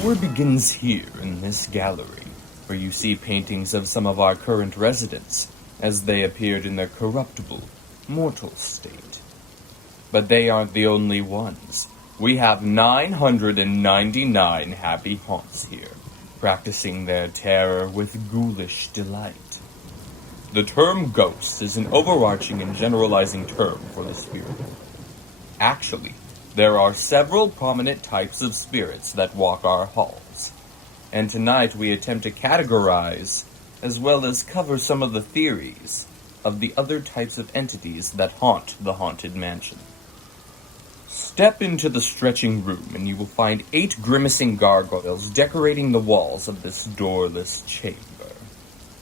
tour begins here in this gallery, where you see paintings of some of our current residents, as they appeared in their corruptible, mortal state. But they aren't the only ones. We have 999 happy haunts here, practicing their terror with ghoulish delight. The term ghost is an overarching and generalizing term for the spirit. Actually, there are several prominent types of spirits that walk our halls, and tonight we attempt to categorize, as well as cover some of the theories of the other types of entities that haunt the Haunted Mansion. Step into the stretching room and you will find 8 grimacing gargoyles decorating the walls of this doorless chamber.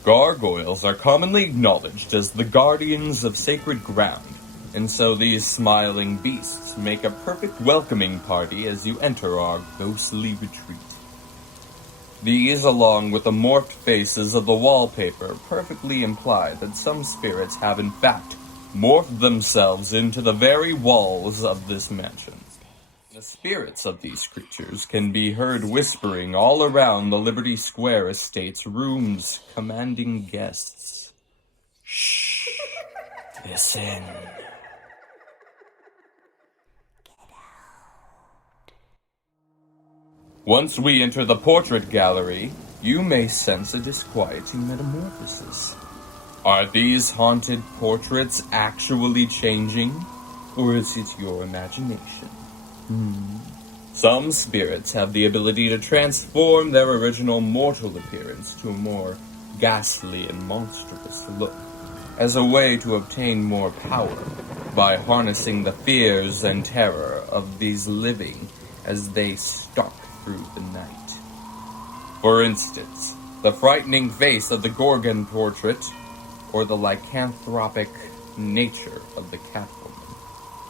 Gargoyles are commonly acknowledged as the guardians of sacred ground, and so these smiling beasts make a perfect welcoming party as you enter our ghostly retreat. These, along with the morphed faces of the wallpaper, perfectly imply that some spirits have in fact morphed themselves into the very walls of this mansion. The spirits of these creatures can be heard whispering all around the Liberty Square estate's rooms, commanding guests. Shh. Listen. Once we enter the portrait gallery, you may sense a disquieting metamorphosis. Are these haunted portraits actually changing, or is it your imagination? Some spirits have the ability to transform their original mortal appearance to a more ghastly and monstrous look, as a way to obtain more power by harnessing the fears and terror of these living as they stalk through the night. For instance, the frightening face of the Gorgon portrait, or the lycanthropic nature of the Catwoman.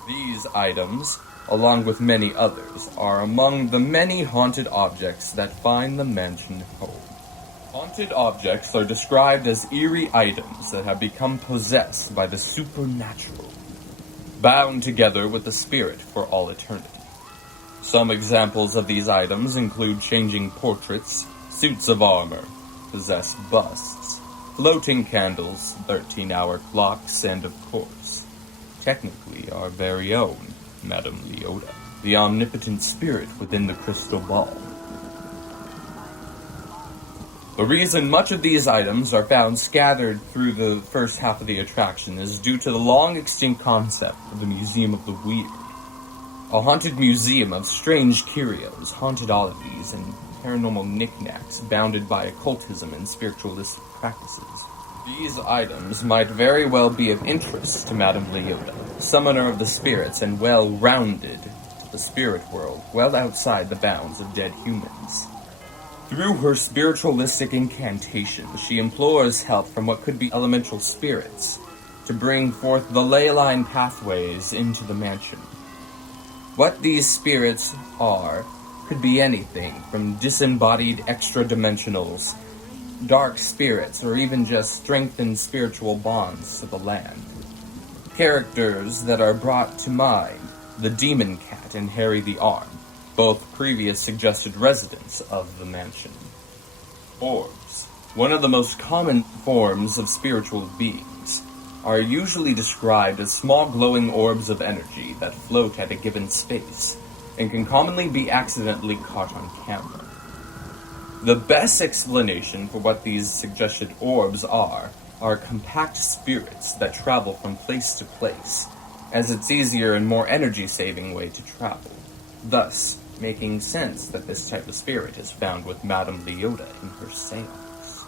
These items, along with many others, are among the many haunted objects that find the mansion home. Haunted objects are described as eerie items that have become possessed by the supernatural, bound together with the spirit for all eternity. Some examples of these items include changing portraits, suits of armor, possessed busts, floating candles, 13-hour clocks, and of course, technically our very own Madame Leota, the omnipotent spirit within the crystal ball. The reason much of these items are found scattered through the first half of the attraction is due to the long-extinct concept of the Museum of the Weird, a haunted museum of strange curios, haunted oddities, and paranormal knickknacks bounded by occultism and spiritualistic practices. These items might very well be of interest to Madame Leota, summoner of the spirits and well-rounded to the spirit world, well outside the bounds of dead humans. Through her spiritualistic incantations, she implores help from what could be elemental spirits to bring forth the ley line pathways into the mansion. What these spirits are could be anything from disembodied extra-dimensionals, dark spirits, or even just strengthened spiritual bonds to the land. Characters that are brought to mind, the Demon Cat and Harry the Arm, both previous suggested residents of the mansion. Orbs, one of the most common forms of spiritual beings, are usually described as small glowing orbs of energy that float at a given space, and can commonly be accidentally caught on camera. The best explanation for what these suggested orbs are compact spirits that travel from place to place, as it's easier and more energy-saving way to travel, thus making sense that this type of spirit is found with Madame Leota in her seance.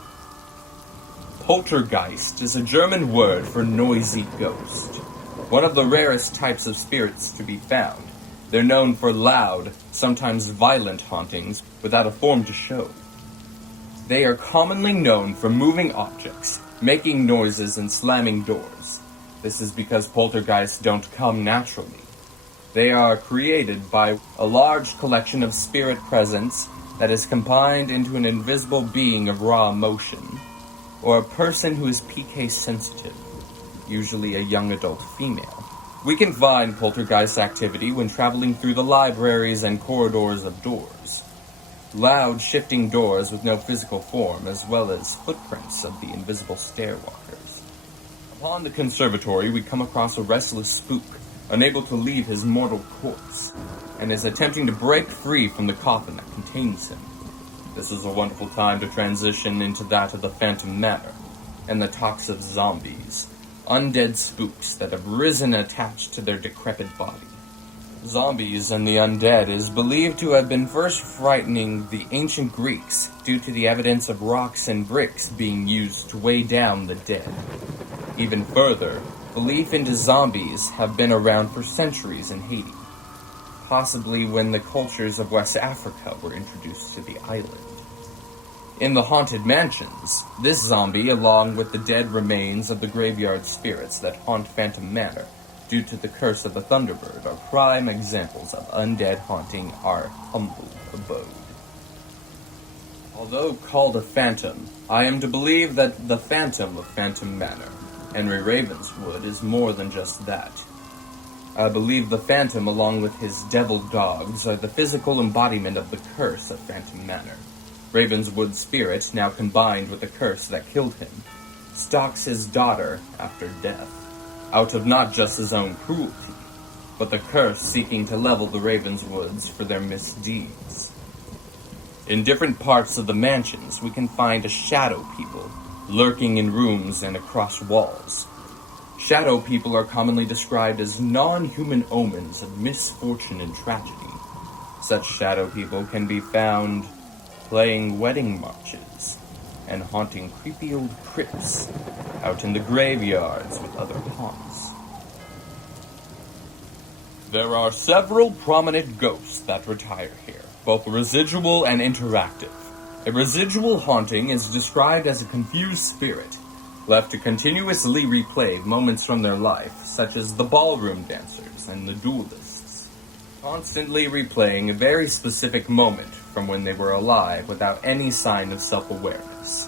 Poltergeist is a German word for noisy ghost, one of the rarest types of spirits to be found. They're known for loud, sometimes violent hauntings without a form to show. They are commonly known for moving objects, making noises, and slamming doors. This is because poltergeists don't come naturally. They are created by a large collection of spirit presence that is combined into an invisible being of raw emotion, or a person who is PK sensitive, usually a young adult female. We can find poltergeist activity when traveling through the libraries and corridors of doors. loud shifting doors with no physical form, as well as footprints of the invisible stairwalkers. Upon the conservatory, we come across a restless spook, unable to leave his mortal corpse, and is attempting to break free from the coffin that contains him. This is a wonderful time to transition into that of the Phantom Manor, and the talks of zombies, undead spooks that have risen attached to their decrepit body. Zombies and the undead is believed to have been first frightening the ancient Greeks due to the evidence of rocks and bricks being used to weigh down the dead. Even further, belief into zombies have been around for centuries in Haiti, possibly when the cultures of West Africa were introduced to the island. In the haunted mansions, this zombie, along with the dead remains of the graveyard spirits that haunt Phantom Manor, due to the curse of the Thunderbird, are prime examples of undead haunting our humble abode. Although called a phantom, I am to believe that the Phantom of Phantom Manor, Henry Ravenswood, is more than just that. I believe the Phantom, along with his devil dogs, are the physical embodiment of the curse of Phantom Manor. Ravenswood's spirit, now combined with the curse that killed him, stalks his daughter after death, out of not just his own cruelty, but the curse seeking to level the Ravenswoods for their misdeeds. In different parts of the mansions, we can find a shadow people, lurking in rooms and across walls. Shadow people are commonly described as non-human omens of misfortune and tragedy. Such shadow people can be found playing wedding marches and haunting creepy old crypts out in the graveyards with other haunts. There are several prominent ghosts that retire here, both residual and interactive. A residual haunting is described as a confused spirit, left to continuously replay moments from their life, such as the ballroom dancers and the duelists, constantly replaying a very specific moment from when they were alive without any sign of self-awareness.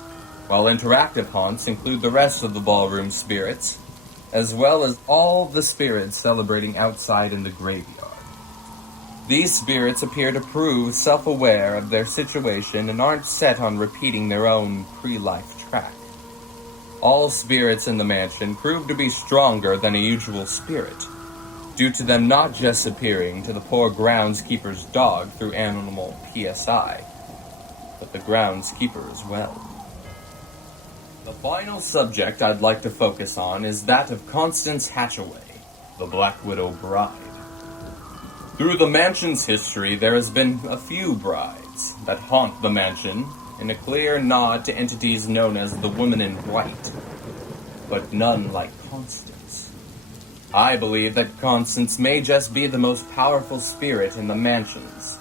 While interactive haunts include the rest of the ballroom spirits, as well as all the spirits celebrating outside in the graveyard. These spirits appear to prove self-aware of their situation and aren't set on repeating their own pre-life track. All spirits in the mansion prove to be stronger than a usual spirit, due to them not just appearing to the poor groundskeeper's dog through animal PSI, but the groundskeeper as well. The final subject I'd like to focus on is that of Constance Hatchaway, the Black Widow Bride. Through the mansion's history, there has been a few brides that haunt the mansion in a clear nod to entities known as the Woman in White, but none like Constance. I believe that Constance may just be the most powerful spirit in the mansions.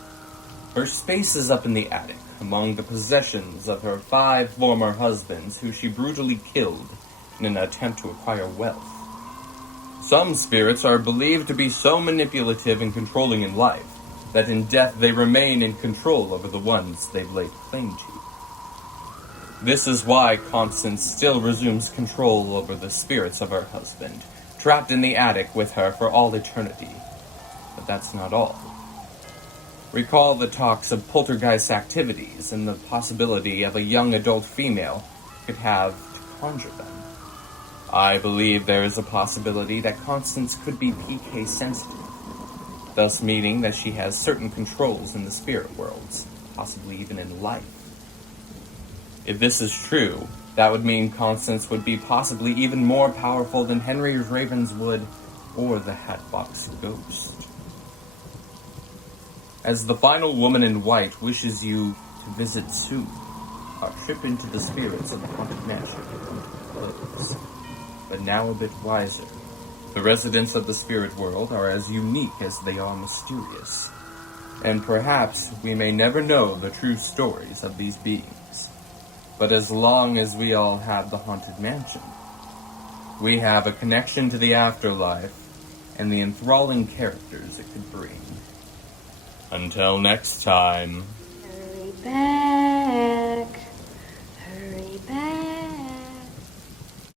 Her space is up in the attic, among the possessions of her 5 former husbands who she brutally killed in an attempt to acquire wealth. Some spirits are believed to be so manipulative and controlling in life that in death they remain in control over the ones they've laid claim to. This is why Constance still resumes control over the spirits of her husband, trapped in the attic with her for all eternity. But that's not all. Recall the talks of poltergeist activities and the possibility of a young adult female could have to conjure them. I believe there is a possibility that Constance could be PK sensitive, thus meaning that she has certain controls in the spirit worlds, possibly even in life. If this is true, that would mean Constance would be possibly even more powerful than Henry Ravenswood or the Hatbox Ghost. As the final Woman in White wishes you to visit soon, our trip into the spirits of the Haunted Mansion closes. But now a bit wiser. The residents of the spirit world are as unique as they are mysterious, and perhaps we may never know the true stories of these beings. But as long as we all have the Haunted Mansion, we have a connection to the afterlife and the enthralling characters it could bring. Until next time. Hurry back.